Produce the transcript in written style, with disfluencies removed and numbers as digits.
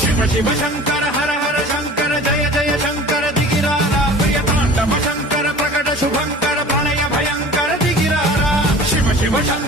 शिव शिव शंकर हर हर शंकर जय जय शंकर दिगिरारा प्रिय तांडव शंकर प्रकट शुभंकर प्रणय भयंकर दिगिरारा शिव शिव शंकर